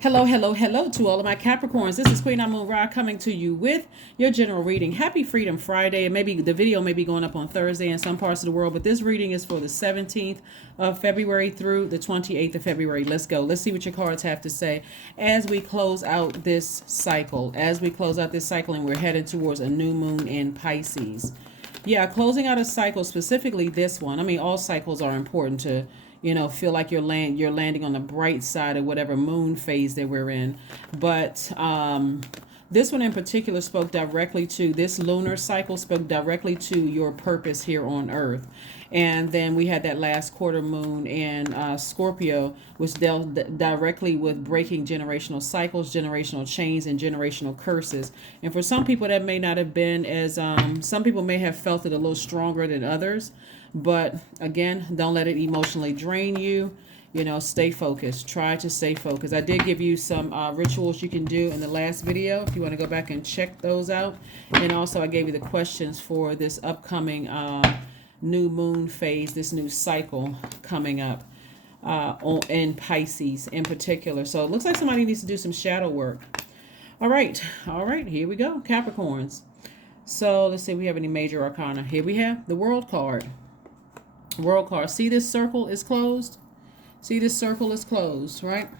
Hello, hello, hello to all of my Capricorns. This is Queen Amun Ra coming to you with your general reading. Happy Freedom Friday. And maybe the video may be going up on Thursday in some parts of the world, but this reading is for the 17th of February through the 28th of February. Let's go. Let's see what your cards have to say as we close out this cycle. As we close out this cycle and we're headed towards a new moon in Pisces. Yeah, closing out a cycle, specifically this one. I mean, all cycles are important to, feel like you're landing on the bright side of whatever moon phase that we're in. But this one in particular spoke directly to this lunar cycle, spoke directly to your purpose here on Earth. And then we had that last quarter moon in Scorpio, which dealt directly with breaking generational cycles, generational chains, and generational curses. And for some people, that may not have been as, some people may have felt it a little stronger than others. But again, don't let it emotionally drain you. Stay focused. Try to stay focused. I did give you some rituals you can do in the last video if you want to go back and check those out. And also I gave you the questions for this upcoming new moon phase, this new cycle coming up in Pisces in particular. So it looks like somebody needs to do some shadow work. All right, here we go, Capricorns. So let's see if we have any major arcana. Here we have the World card. World card. See, this circle is closed. See, this circle is closed, right?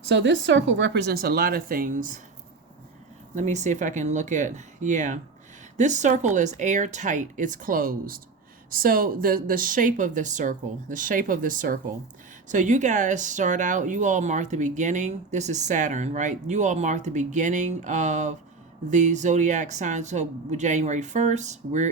So this circle represents a lot of things. Let me see if I can look at, yeah. This circle is airtight. It's closed. So the shape of the circle, So you guys start out, you all mark the beginning. This is Saturn, right? You all mark the beginning of the zodiac sign. So January 1st, we're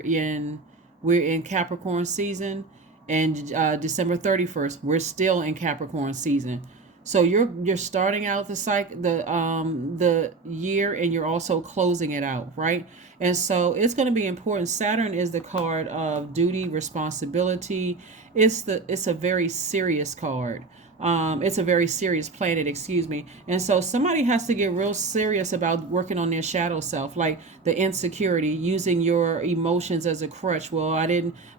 in Capricorn season, and December 31st, we're still in Capricorn season. So you're starting out the year, and you're also closing it out, right? And so it's going to be important. Saturn is the card of duty, responsibility. It's a very serious card. It's a very serious planet, excuse me. And so somebody has to get real serious about working on their shadow self, like the insecurity, using your emotions as a crutch. Well,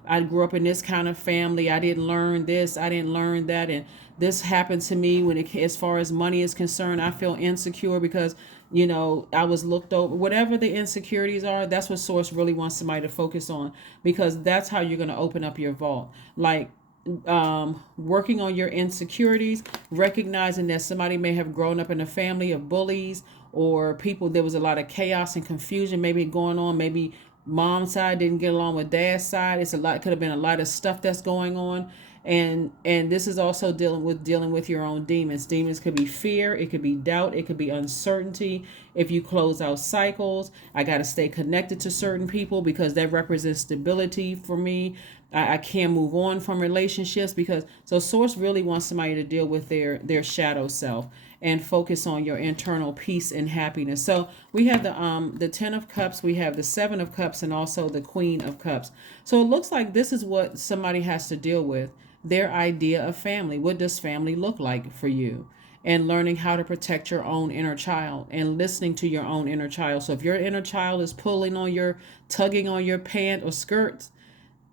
I grew up in this kind of family. I didn't learn this. I didn't learn that. And this happened to me as far as money is concerned. I feel insecure because, I was looked over. Whatever the insecurities are, that's what Source really wants somebody to focus on, because that's how you're going to open up your vault. Like, working on your insecurities, recognizing that somebody may have grown up in a family of bullies, or people, there was a lot of chaos and confusion maybe going on. Maybe mom's side didn't get along with dad's side. Could have been a lot of stuff that's going on. And this is also dealing with your own demons. Demons could be fear, it could be doubt, it could be uncertainty. If you close out cycles, I got to stay connected to certain people because that represents stability for me. I can't move on from relationships because, so Source really wants somebody to deal with their shadow self and focus on your internal peace and happiness. So we have the 10 of Cups, we have the 7 of Cups, and also the Queen of Cups. So it looks like this is what somebody has to deal with, their idea of family. What does family look like for you? And learning how to protect your own inner child and listening to your own inner child. So if your inner child is tugging on your pant or skirts,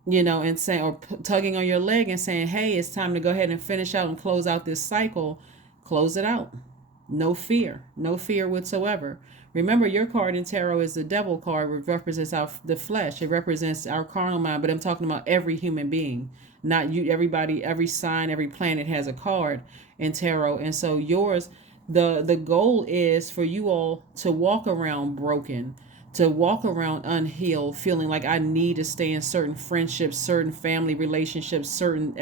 and saying, or tugging on your leg and saying, hey, it's time to go ahead and finish out and close out this cycle, close it out. No fear whatsoever. Remember, your card in tarot is the Devil card, which represents the flesh. It represents our carnal mind, but I'm talking about every human being, not you. Everybody, every sign, every planet has a card in tarot. And so yours, the goal is for you all to walk around broken, to walk around unhealed, feeling like I need to stay in certain friendships, certain family relationships, certain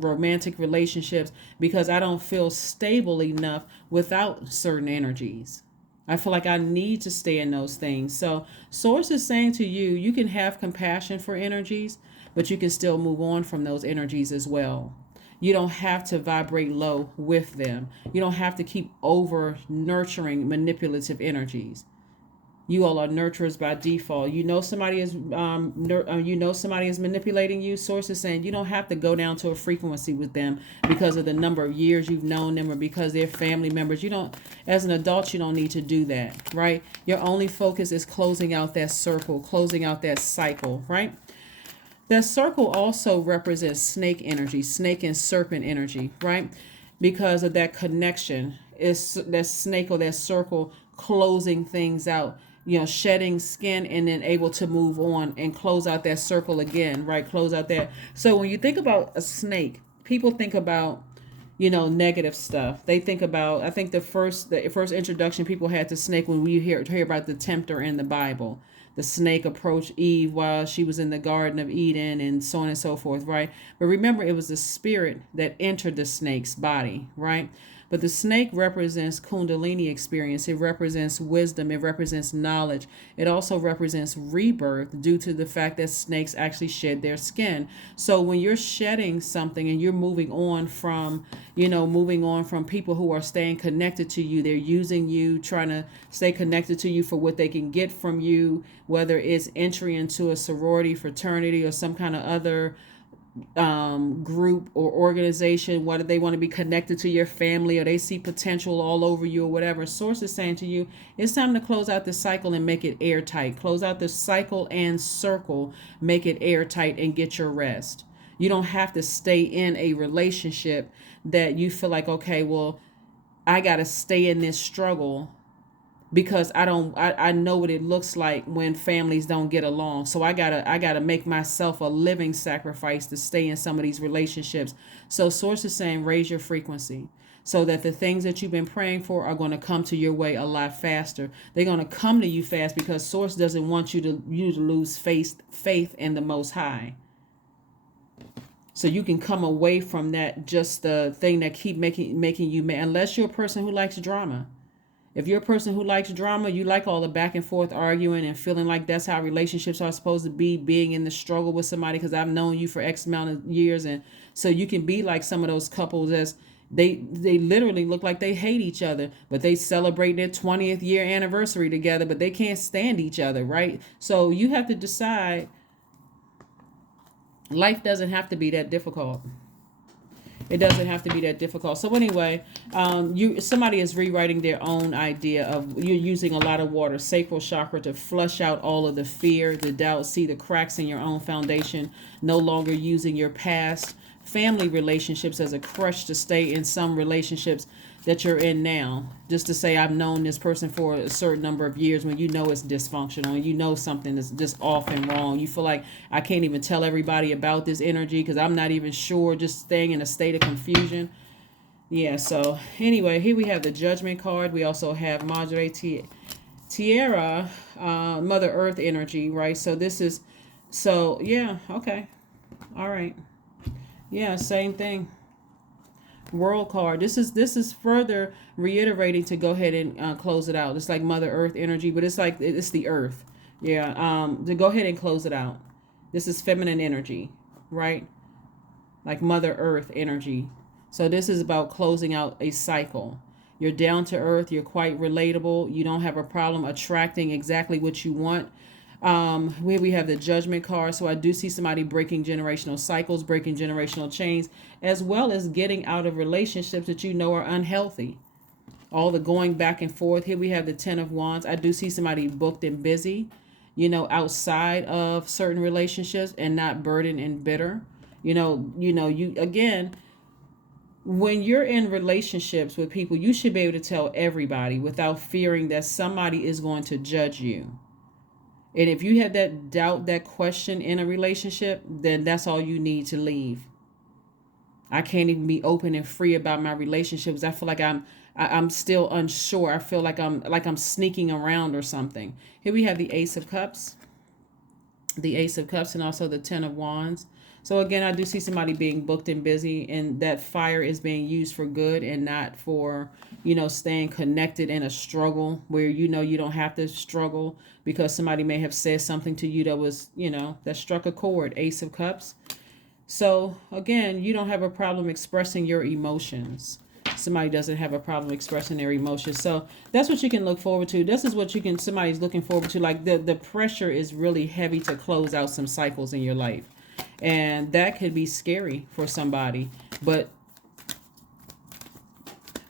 romantic relationships, because I don't feel stable enough without certain energies. I feel like I need to stay in those things. So Source is saying to you, you can have compassion for energies, but you can still move on from those energies as well. You don't have to vibrate low with them. You don't have to keep over nurturing manipulative energies. You all are nurturers by default. Somebody is somebody is manipulating you. Source is saying you don't have to go down to a frequency with them because of the number of years you've known them, or because they're family members. You don't, as an adult, you don't need to do that, right? Your only focus is closing out that circle, closing out that cycle, right? That circle also represents snake energy, snake and serpent energy, right? because of that connection. It's that snake or that circle closing things out, shedding skin and then able to move on and close out that circle again, right? Close out that. So when you think about a snake, people think about, negative stuff. They think about, I think the first introduction people had to snake when we hear about the tempter in the Bible. The snake approached Eve while she was in the Garden of Eden and so on and so forth, right? But remember, it was the spirit that entered the snake's body, right? But the snake represents Kundalini experience. It represents wisdom. It represents knowledge. It also represents rebirth due to the fact that snakes actually shed their skin. So when you're shedding something and you're moving on from, people who are staying connected to you, they're using you, trying to stay connected to you for what they can get from you, whether it's entry into a sorority, fraternity, or some kind of other group or organization, whether they want to be connected to your family or they see potential all over you or whatever. Source is saying to you, it's time to close out the cycle and make it airtight. Close out the cycle and circle, make it airtight and get your rest. You don't have to stay in a relationship that you feel like, okay, well, I got to stay in this struggle because I know what it looks like when families don't get along. So I gotta make myself a living sacrifice to stay in some of these relationships. So source is saying raise your frequency so that the things that you've been praying for are going to come to your way a lot faster. They're going to come to you fast because source doesn't want you to lose faith in the Most High. So you can come away from that, just the thing that keep making you mad, unless you're a person who likes drama. If you're a person who likes drama, you like all the back and forth arguing and feeling like that's how relationships are supposed to be, being in the struggle with somebody, because I've known you for X amount of years. And so you can be like some of those couples as they literally look like they hate each other, but they celebrate their 20th year anniversary together, but they can't stand each other, right? So you have to decide, life doesn't have to be that difficult. It doesn't have to be that difficult. So anyway, somebody is rewriting their own idea of, you're using a lot of water, sacral chakra, to flush out all of the fear, the doubt, see the cracks in your own foundation, no longer using your past family relationships as a crutch to stay in some relationships that you're in now, just to say I've known this person for a certain number of years, when you know it's dysfunctional, you know something is just off and wrong. You feel like I can't even tell everybody about this energy because I'm not even sure, just staying in a state of confusion. Yeah, so anyway, here we have the Judgment card. We also have Madre Tierra, Mother Earth energy, right? So this is, yeah, okay. All right. Yeah, same thing. World card. This is further reiterating to go ahead and close it out. It's like Mother Earth energy, but it's like it's the Earth. Yeah. To go ahead and close it out. This is feminine energy, right? Like Mother Earth energy. So this is about closing out a cycle. You're down to earth. You're quite relatable. You don't have a problem attracting exactly what you want. Here we have the Judgment card. So I do see somebody breaking generational cycles, breaking generational chains, as well as getting out of relationships that you know are unhealthy. All the going back and forth. Here we have the Ten of Wands. I do see somebody booked and busy, outside of certain relationships and not burdened and bitter. You again, when you're in relationships with people, you should be able to tell everybody without fearing that somebody is going to judge you. And if you have that doubt, that question in a relationship, then that's all you need to leave. I can't even be open and free about my relationships. I feel like I'm still unsure. I feel like I'm sneaking around or something. Here we have the Ace of Cups. The Ace of Cups and also the Ten of Wands. So again, I do see somebody being booked and busy, and that fire is being used for good and not for, staying connected in a struggle where you don't have to struggle because somebody may have said something to you that was, that struck a chord. Ace of Cups. So again, you don't have a problem expressing your emotions. Somebody doesn't have a problem expressing their emotions. So that's what you can look forward to. This is what somebody's looking forward to. Like the pressure is really heavy to close out some cycles in your life. And that could be scary for somebody. But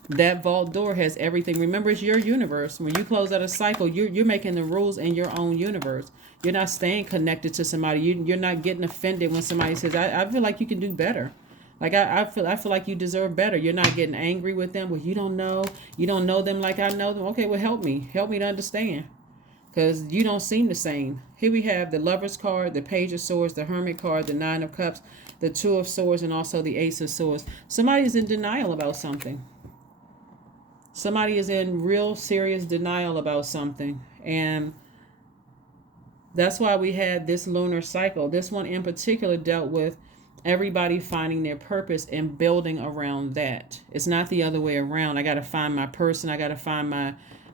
that vault door has everything. Remember, it's your universe. When you close out a cycle, you're making the rules in your own universe. You're not staying connected to somebody. You're not getting offended when somebody says, I feel like you can do better. Like I feel like you deserve better. You're not getting angry with them. Well, you don't know them like I know them. Okay, well, help me to understand, because you don't seem the same. Here we have the Lover's card, the Page of Swords, the Hermit card, the Nine of Cups, the Two of Swords, and also the Ace of Swords. Somebody's in denial about something. Somebody is in real serious denial about something, and that's why we had this lunar cycle. This one in particular dealt with everybody finding their purpose and building around that. It's not the other way around. I got to find my person. I got to find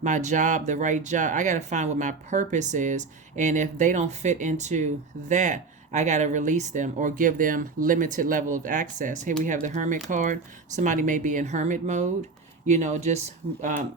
my job, the right job. I got to find what my purpose is. And if they don't fit into that, I got to release them or give them limited level of access. Here we have the Hermit card. Somebody may be in hermit mode, just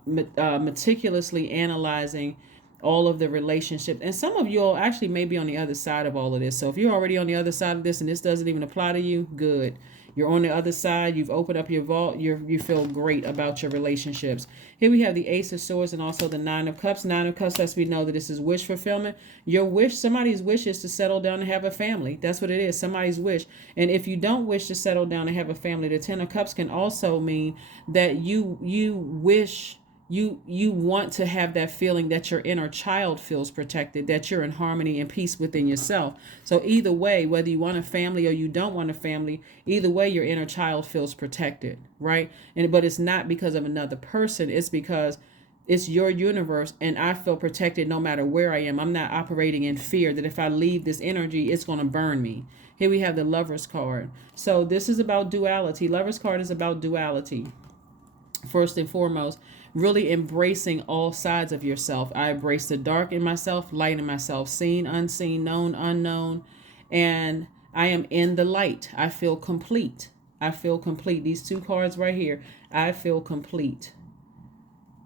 meticulously analyzing all of the relationships. And some of you all actually may be on the other side of all of this. So if you're already on the other side of this and this doesn't even apply to you, good. You're on the other side. You've opened up your vault. You feel great about your relationships. Here we have the Ace of Swords and also the Nine of Cups. Nine of Cups lets me know that this is wish fulfillment. Your wish, somebody's wish is to settle down and have a family. That's what it is, somebody's wish. And if you don't wish to settle down and have a family, the Ten of Cups can also mean that you wish... You want to have that feeling that your inner child feels protected, that you're in harmony and peace within yourself. So either way, whether you want a family or you don't want a family, either way, your inner child feels protected, right? But it's not because of another person. It's because it's your universe, and I feel protected no matter where I am. I'm not operating in fear that if I leave this energy, it's going to burn me. Here we have the Lover's card. So this is about duality. Lover's card is about duality. First and foremost, really embracing all sides of yourself. I embrace the dark in myself, light in myself, seen, unseen, known, unknown, and I am in the light. I feel complete. I feel complete. These two cards right here, I feel complete.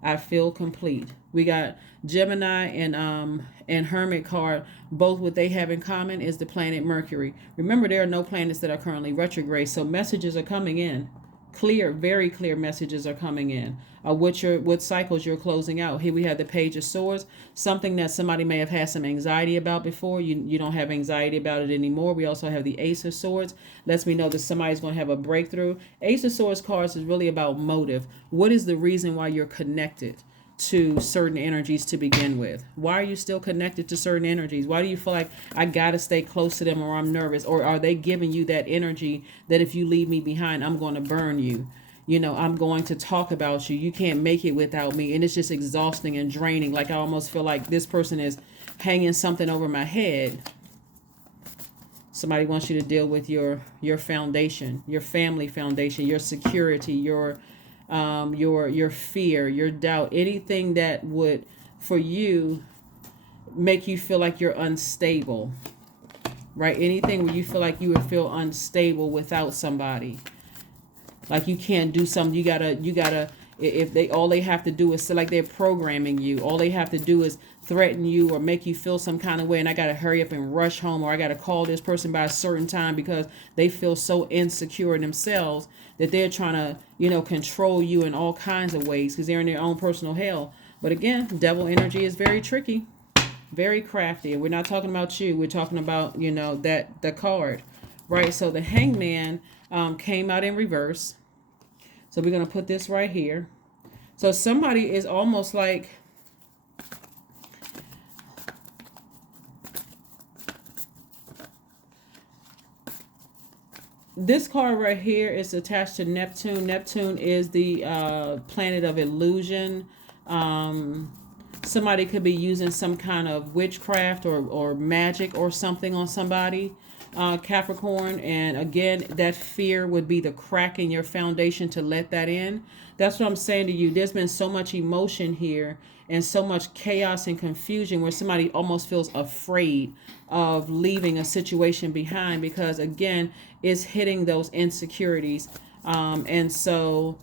I feel complete. We got Gemini and Hermit card. Both what they have in common is the planet Mercury. Remember, there are no planets that are currently retrograde, so messages are coming in. Clear, very clear messages are coming in. What cycles you're closing out. Here we have the Page of Swords, something that somebody may have had some anxiety about before. You don't have anxiety about it anymore. We also have the Ace of Swords. Lets me know that somebody's going to have a breakthrough. Ace of Swords cards is really about motive. What is the reason why you're connected to certain energies to begin with? Why are you still connected to certain energies? Why do you feel like I gotta stay close to them, or I'm nervous? Or are they giving you that energy that if you leave me behind, I'm going to burn you? I'm going to talk about you. You can't make it without me. And it's just exhausting and draining. Like I almost feel like this person is hanging something over my head. Somebody wants you to deal with your foundation, your family foundation, your security, your fear, your doubt, anything that would, for you, make you feel like you're unstable, right? Anything where you feel like you would feel unstable without somebody, like you can't do something. You gotta, if all they have to do is, like they're programming you, all they have to do is threaten you or make you feel some kind of way, and I gotta hurry up and rush home, or I gotta call this person by a certain time because they feel so insecure in themselves that they're trying to, control you in all kinds of ways because they're in their own personal hell. But again, devil energy is very tricky, very crafty. And we're not talking about you. We're talking about, the card, right? So the Hangman came out in reverse. So we're going to put this right here. So somebody is almost like, this card right here is attached to Neptune. Neptune is the planet of illusion. Somebody could be using some kind of witchcraft or magic or something on somebody, Capricorn. And again, that fear would be the crack in your foundation to let that in. That's what I'm saying to you. There's been so much emotion here and so much chaos and confusion where somebody almost feels afraid of leaving a situation behind because, again, it's hitting those insecurities. And so,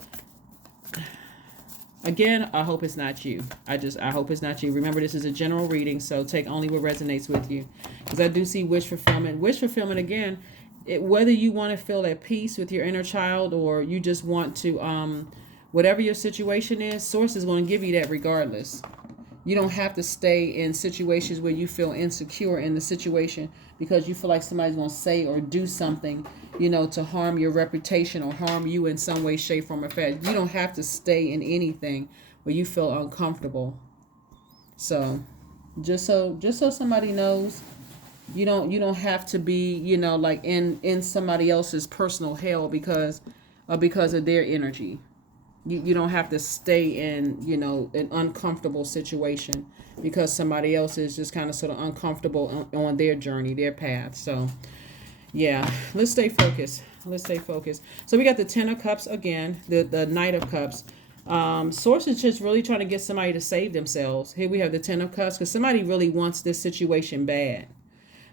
again, I hope it's not you. I hope it's not you. Remember, this is a general reading, so take only what resonates with you. Because I do see wish fulfillment. Wish fulfillment, again, whether you want to feel at peace with your inner child or you just want to, whatever your situation is, Source is going to give you that regardless. You don't have to stay in situations where you feel insecure in the situation because you feel like somebody's going to say or do something, to harm your reputation or harm you in some way, shape, form, or fashion. You don't have to stay in anything where you feel uncomfortable. So just so somebody knows, you don't have to be, like in somebody else's personal hell because of their energy. You don't have to stay in, an uncomfortable situation because somebody else is just kind of sort of uncomfortable on their journey, their path. So yeah, let's stay focused. Let's stay focused. So we got the Ten of Cups again, the Knight of Cups. Source is just really trying to get somebody to save themselves. Here we have the Ten of Cups because somebody really wants this situation bad.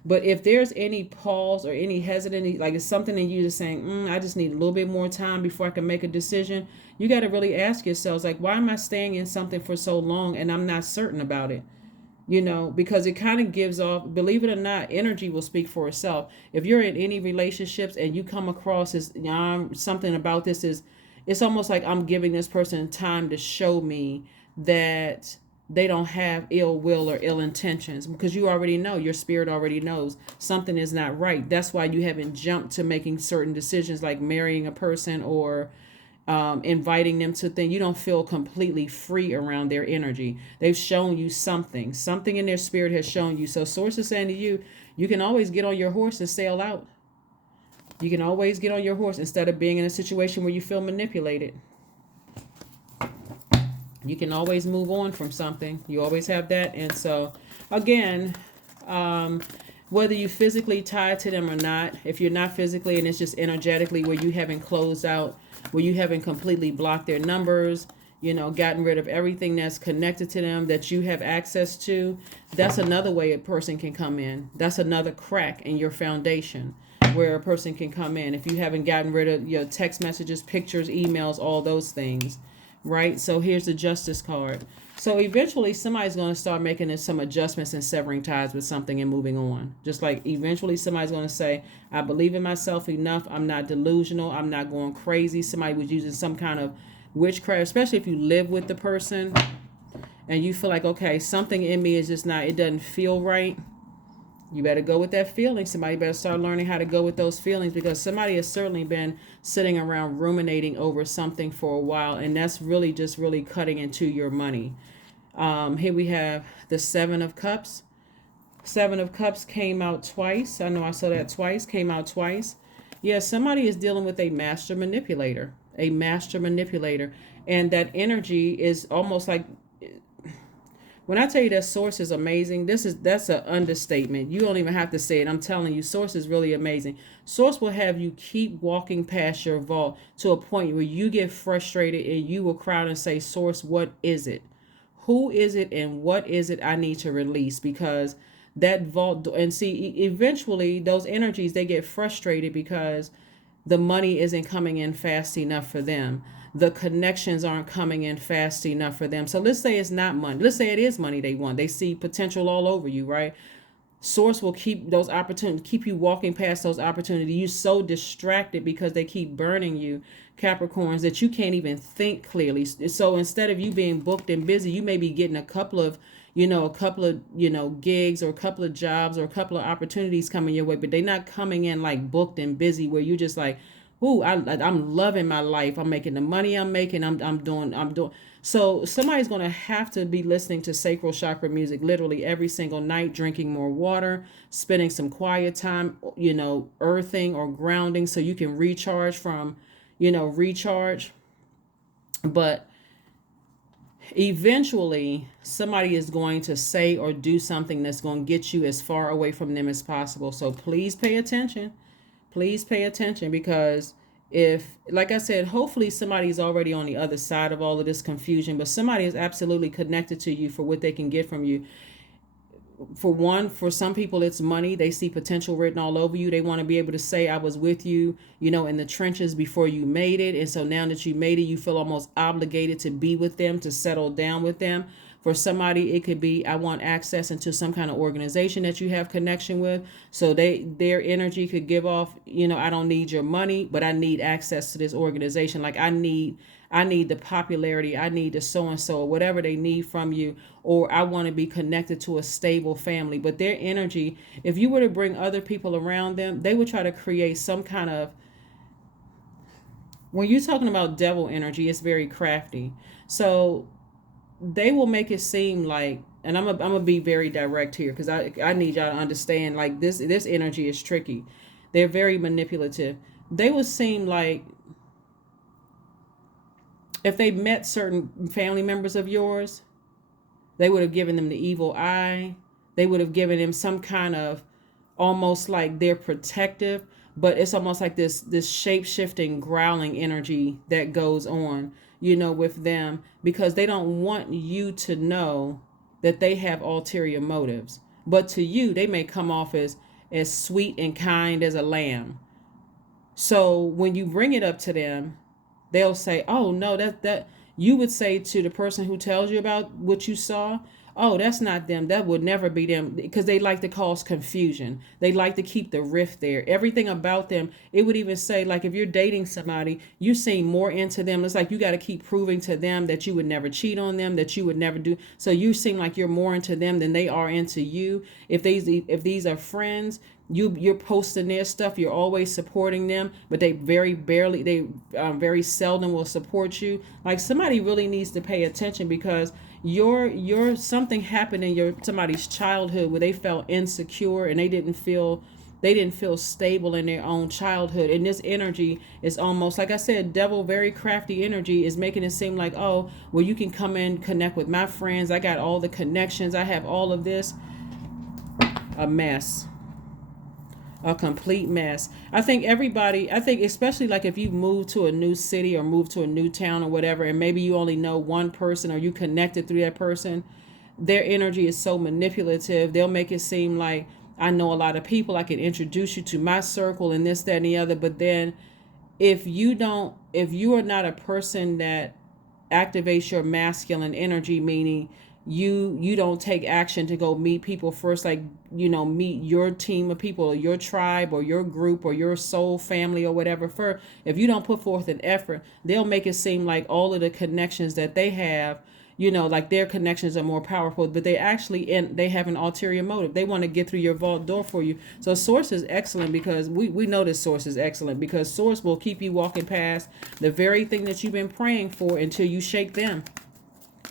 But if there's any pause or any hesitancy, like it's something in you that's saying, I just need a little bit more time before I can make a decision, you got to really ask yourselves, like, why am I staying in something for so long and I'm not certain about it? Because it kind of gives off, believe it or not, energy will speak for itself. If you're in any relationships and you come across as, something about this is, it's almost like I'm giving this person time to show me that they don't have ill will or ill intentions, because you already know, your spirit already knows something is not right. That's why you haven't jumped to making certain decisions like marrying a person or inviting them to things. You don't feel completely free around their energy. They've shown you something in their spirit has shown you. So source is saying to you, you can always get on your horse and sail out. You can always get on your horse instead of being in a situation where you feel manipulated. You can always move on from something. You always have that. And so again, whether you physically tied to them or not, if you're not physically and it's just energetically where you haven't closed out, where you haven't completely blocked their numbers, gotten rid of everything that's connected to them that you have access to, that's another way a person can come in. That's another crack in your foundation where a person can come in. If you haven't gotten rid of your text messages, pictures, emails, all those things, right? So here's the Justice card. So eventually somebody's going to start making some adjustments and severing ties with something and moving on. Just like eventually somebody's going to say, I believe in myself enough. I'm not delusional. I'm not going crazy. Somebody was using some kind of witchcraft, especially if you live with the person and you feel like, okay, something in me is just not, it doesn't feel right. You better go with that feeling. Somebody better start learning how to go with those feelings, because somebody has certainly been sitting around ruminating over something for a while, and that's really just really cutting into your money. Here we have the Seven of Cups. Seven of Cups came out twice. I know I saw that twice. Came out twice. Yeah, somebody is dealing with a master manipulator. A master manipulator. And that energy is almost like, when I tell you that source is amazing, that's an understatement. You don't even have to say it. I'm telling you, source is really amazing. Source will have you keep walking past your vault to a point where you get frustrated and you will cry and say, source, what is it? Who is it and what is it I need to release? Because that vault, and see, eventually those energies, they get frustrated because the money isn't coming in fast enough for them. The connections aren't coming in fast enough for them. So let's say it's not money. Let's say it is money they want. They see potential all over you, right? Source will keep those opportunities, keep you walking past those opportunities. You're so distracted because they keep burning you, Capricorns, that you can't even think clearly. So instead of you being booked and busy, you may be getting a couple of gigs or a couple of jobs or a couple of opportunities coming your way, but they're not coming in like booked and busy where you just like, ooh, I'm loving my life. I'm making the money I'm making. I'm doing. So somebody's going to have to be listening to sacral chakra music literally every single night, drinking more water, spending some quiet time, earthing or grounding so you can recharge from, recharge. But eventually somebody is going to say or do something that's going to get you as far away from them as possible. So please pay attention. Please pay attention, because if, like I said, hopefully somebody's already on the other side of all of this confusion, but somebody is absolutely connected to you for what they can get from you. For some people, it's money. They see potential written all over you. They want to be able to say, I was with you, in the trenches before you made it. And so now that you made it, you feel almost obligated to be with them, to settle down with them. For somebody, it could be, I want access into some kind of organization that you have connection with. So their energy could give off, I don't need your money, but I need access to this organization. Like I need I need the popularity, I need the so and so, or whatever they need from you, or I want to be connected to a stable family. But their energy, if you were to bring other people around them, they would try to create some kind of, when you're talking about devil energy, it's very crafty. So they will make it seem like, and I'm gonna be very direct here because I need y'all to understand, like, this energy is tricky. They're very manipulative. They would seem like if they met certain family members of yours, they would have given them the evil eye. They would have given them some kind of, almost like they're protective, but it's almost like this shape-shifting growling energy that goes on, with them, because they don't want you to know that they have ulterior motives. But to you, they may come off as sweet and kind as a lamb. So when you bring it up to them, they'll say, "Oh no, that." You would say to the person who tells you about what you saw, "Oh, that's not them. That would never be them," because they like to cause confusion. They like to keep the rift there. Everything about them, it would even say, like, if you're dating somebody, you seem more into them. It's like you got to keep proving to them that you would never cheat on them, that you would never do. So you seem like you're more into them than they are into you. If these are friends, you're posting their stuff, you're always supporting them, but they very seldom will support you. Like, somebody really needs to pay attention, because your something happened in your somebody's childhood where they felt insecure and they didn't feel stable in their own childhood. And this energy is almost, like I said, devil, very crafty energy, is making it seem like, oh, well, you can come in, connect with my friends, I got all the connections, I have all of this. A mess. A complete mess. I think especially like if you move to a new city or move to a new town or whatever, and maybe you only know one person or you connected through that person, their energy is so manipulative. They'll make it seem like, I know a lot of people, I can introduce you to my circle and this, that, and the other. But then if you are not a person that activates your masculine energy, meaning you don't take action to go meet people first, like, meet your team of people or your tribe or your group or your soul family or whatever. If you don't put forth an effort, they'll make it seem like all of the connections that they have, like their connections are more powerful, but they have an ulterior motive. They want to get through your vault door for you. So source is excellent, because we know this source is excellent, because source will keep you walking past the very thing that you've been praying for until you shake them,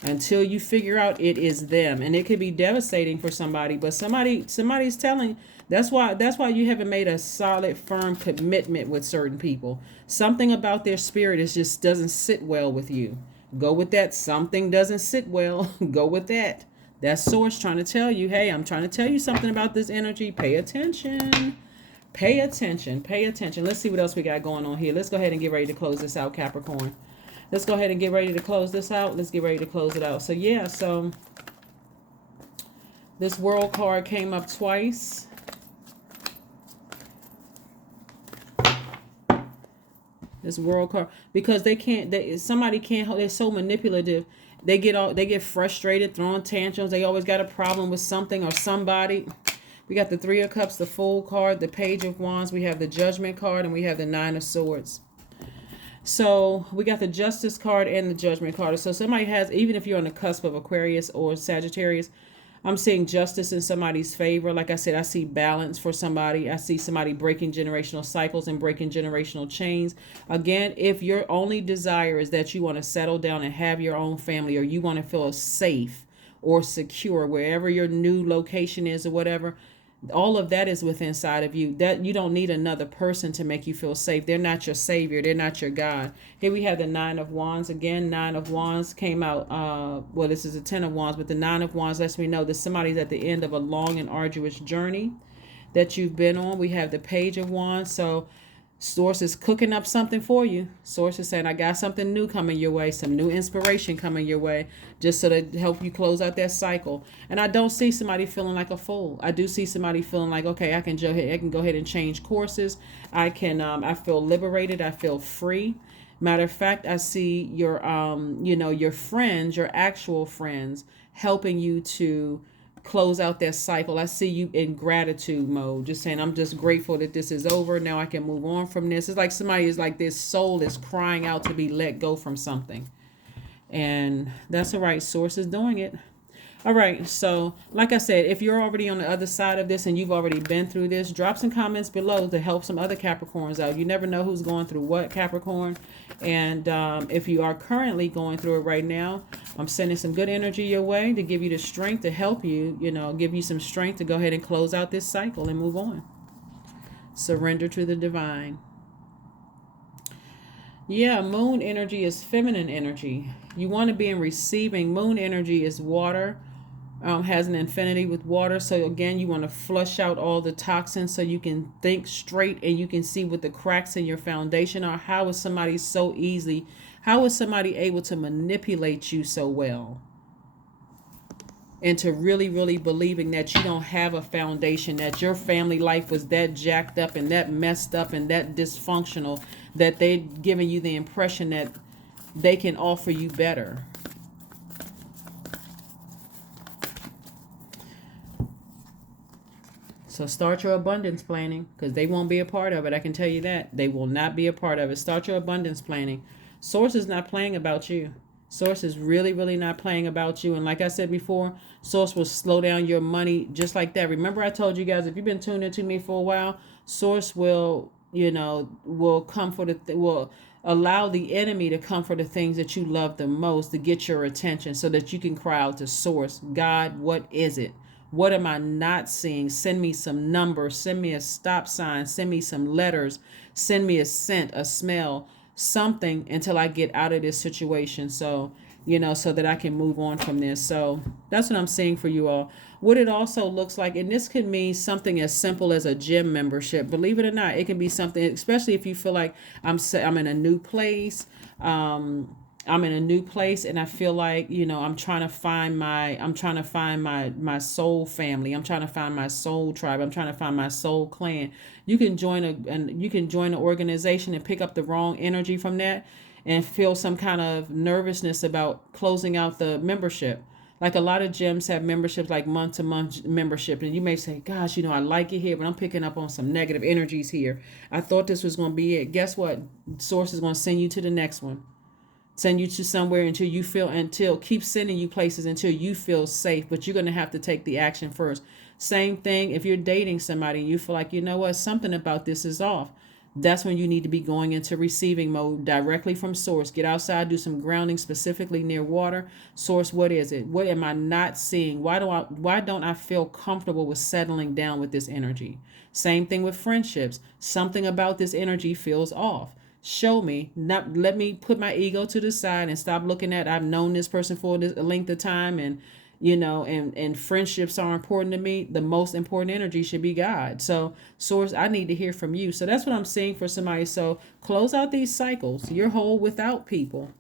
until you figure out it is them. And it could be devastating for somebody, but somebody's telling you. That's why you haven't made a solid, firm commitment with certain people. Something about their spirit just doesn't sit well with you. Go with that. Something doesn't sit well. Go with that. That's source trying to tell you, hey, I'm trying to tell you something about this energy. Pay attention. Pay attention. Pay attention. Let's see what else we got going on here. Let's go ahead and get ready to close this out, Capricorn. Let's go ahead and get ready to close this out. Let's get ready to close it out. So yeah, so this World card came up twice. This World card, because somebody can't, they're so manipulative. They get frustrated, throwing tantrums. They always got a problem with something or somebody. We got the Three of Cups, the Fool card, the Page of Wands. We have the Judgment card, and we have the Nine of Swords. So we got the Justice card and the Judgment card. So somebody has, even if you're on the cusp of Aquarius or Sagittarius, I'm seeing justice in somebody's favor. Like I said, I see balance for somebody. I see somebody breaking generational cycles and breaking generational chains. Again, if your only desire is that you want to settle down and have your own family, or you want to feel safe or secure wherever your new location is or whatever, all of that is within inside of you. That you don't need another person to make you feel safe. They're not your savior. They're not your God. Here we have the Nine of Wands. Again, Nine of Wands came out. Well, this is a Ten of Wands, but the Nine of Wands lets me know that somebody's at the end of a long and arduous journey that you've been on. We have the Page of Wands. So Source is cooking up something for you. Source is saying, I got something new coming your way, some new inspiration coming your way, just so to help you close out that cycle. And I don't see somebody feeling like a fool. I do see somebody feeling like, okay, I can go ahead and change courses. I feel liberated. I feel free. Matter of fact, I see your friends, your actual friends, helping you to close out that cycle. I see you in gratitude mode, just saying, I'm just grateful that this is over. Now I can move on from this. It's like somebody is like, this soul is crying out to be let go from something. And that's all right. Source is doing it. All right, so like I said, if you're already on the other side of this and you've already been through this, drop some comments below to help some other Capricorns out. You never know who's going through what, Capricorn. And if you are currently going through it right now, I'm sending some good energy your way to give you the strength to help you, give you some strength to go ahead and close out this cycle and move on. Surrender to the divine. Yeah, moon energy is feminine energy. You want to be in receiving. Moon energy is water. Has an infinity with water. So again, you want to flush out all the toxins so you can think straight and you can see what the cracks in your foundation are. How is somebody able to manipulate you so well? Into really, really believing that you don't have a foundation, that your family life was that jacked up and that messed up and that dysfunctional, that they're giving you the impression that they can offer you better. So start your abundance planning, because they won't be a part of it. I can tell you that. They will not be a part of it. Start your abundance planning. Source is not playing about you. Source is really, really not playing about you. And like I said before, Source will slow down your money just like that. Remember I told you guys, if you've been tuned into me for a while, Source will will allow the enemy to come for the things that you love the most to get your attention so that you can cry out to Source. God, what is it? What am I not seeing? Send me some numbers. Send me a stop sign. Send me some letters. Send me a scent, a smell, something until I get out of this situation. So, so that I can move on from this. So that's what I'm seeing for you all. What it also looks like, and this could mean something as simple as a gym membership. Believe it or not, it can be something, especially if you feel like I'm in a new place. I'm in a new place and I feel like, I'm trying to find my soul family. I'm trying to find my soul tribe. I'm trying to find my soul clan. You can join an organization and pick up the wrong energy from that and feel some kind of nervousness about closing out the membership. Like a lot of gyms have memberships, like month-to-month membership. And you may say, gosh, I like it here, but I'm picking up on some negative energies here. I thought this was going to be it. Guess what? Source is going to send you to the next one. Send you to somewhere keep sending you places until you feel safe, but you're going to have to take the action first. Same thing if you're dating somebody and you feel like, something about this is off. That's when you need to be going into receiving mode directly from Source. Get outside, do some grounding specifically near water. Source, what is it? What am I not seeing? Why don't I feel comfortable with settling down with this energy? Same thing with friendships. Something about this energy feels off. Show me, not let me put my ego to the side and stop looking at I've known this person for this length of time and and friendships are important to me. The most important energy should be God. So Source, I need to hear from you. So that's what I'm seeing for somebody. So close out these cycles. You're whole without people.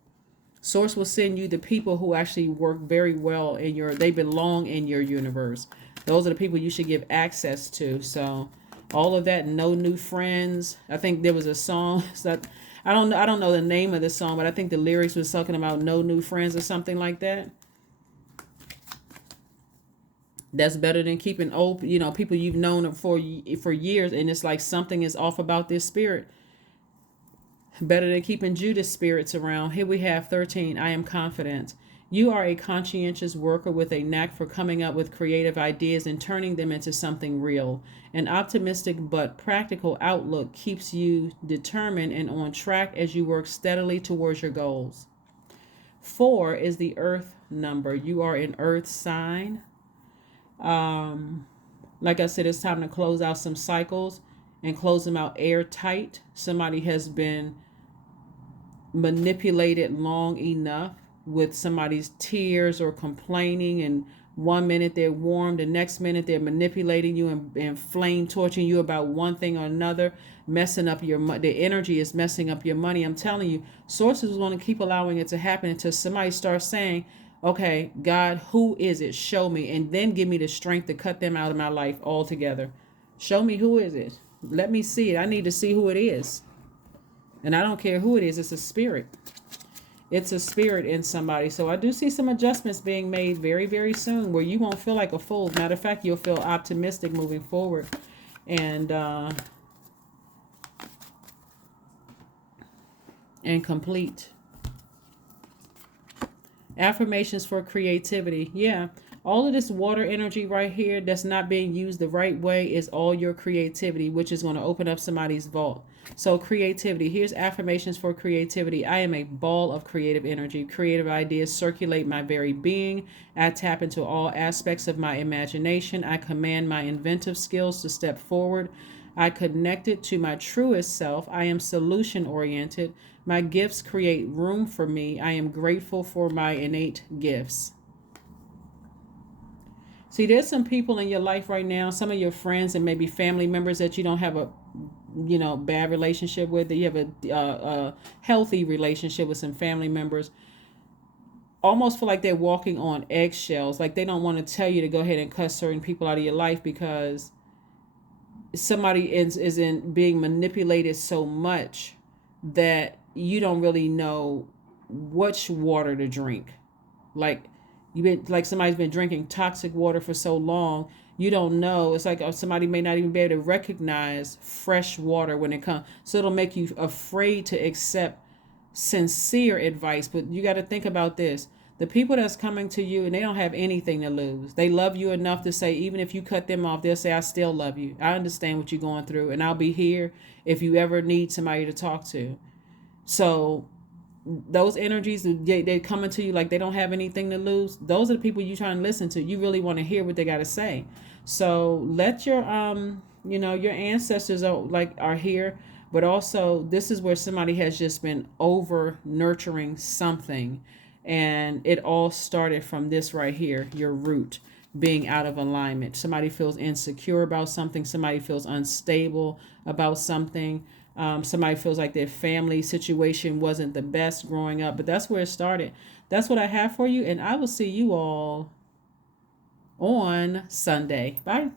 Source will send you the people who actually work very well they belong in your universe. Those are the people you should give access to. So all of that, no new friends. I think there was a song that I don't know the name of the song, but I think the lyrics was talking about no new friends or something like that. That's better than keeping old, people you've known for years, and it's like something is off about this spirit. Better than keeping Judas spirits around. Here we have 13. I am confident. You are a conscientious worker with a knack for coming up with creative ideas and turning them into something real. An optimistic but practical outlook keeps you determined and on track as you work steadily towards your goals. 4 is the earth number. You are an earth sign. Like I said, it's time to close out some cycles and close them out airtight. Somebody has been manipulated long enough with somebody's tears or complaining, and 1 minute they're warm, the next minute they're manipulating you and flame torching you about one thing or another, messing up the energy is messing up your money. I'm telling you, sources want to keep allowing it to happen until somebody starts saying, okay, God, who is it? Show me, and then give me the strength to cut them out of my life altogether. Show me who is it. Let me see it. I need to see who it is. And I don't care who it is. It's a spirit. It's a spirit in somebody. So I do see some adjustments being made very, very soon where you won't feel like a fool. Matter of fact, you'll feel optimistic moving forward. And complete. Affirmations for creativity. Yeah. All of this water energy right here that's not being used the right way is all your creativity, which is going to open up somebody's vault. So creativity. Here's affirmations for creativity. I am a ball of creative energy. Creative ideas circulate my very being. I tap into all aspects of my imagination. I command my inventive skills to step forward. I connected to my truest self. I am solution oriented. My gifts create room for me. I am grateful for my innate gifts. See, there's some people in your life right now, some of your friends and maybe family members that you don't have a bad relationship with, that you have a healthy relationship with some family members, almost feel like they're walking on eggshells. Like they don't want to tell you to go ahead and cut certain people out of your life because somebody is in being manipulated so much that you don't really know which water to drink. Like somebody's been drinking toxic water for so long, you don't know. It's like somebody may not even be able to recognize fresh water when it comes. So it'll make you afraid to accept sincere advice. But you got to think about this. The people that's coming to you and they don't have anything to lose. They love you enough to say, even if you cut them off, they'll say, I still love you. I understand what you're going through and I'll be here if you ever need somebody to talk to. So those energies, they're coming to you like they don't have anything to lose. Those are the people you're trying to listen to. You really want to hear what they got to say. So let your your ancestors are here, but also this is where somebody has just been over nurturing something, and it all started from this right here, your root being out of alignment. Somebody feels insecure about something. Somebody feels unstable about something. Somebody feels like their family situation wasn't the best growing up, but that's where it started. That's what I have for you, and I will see you all on Sunday. Bye.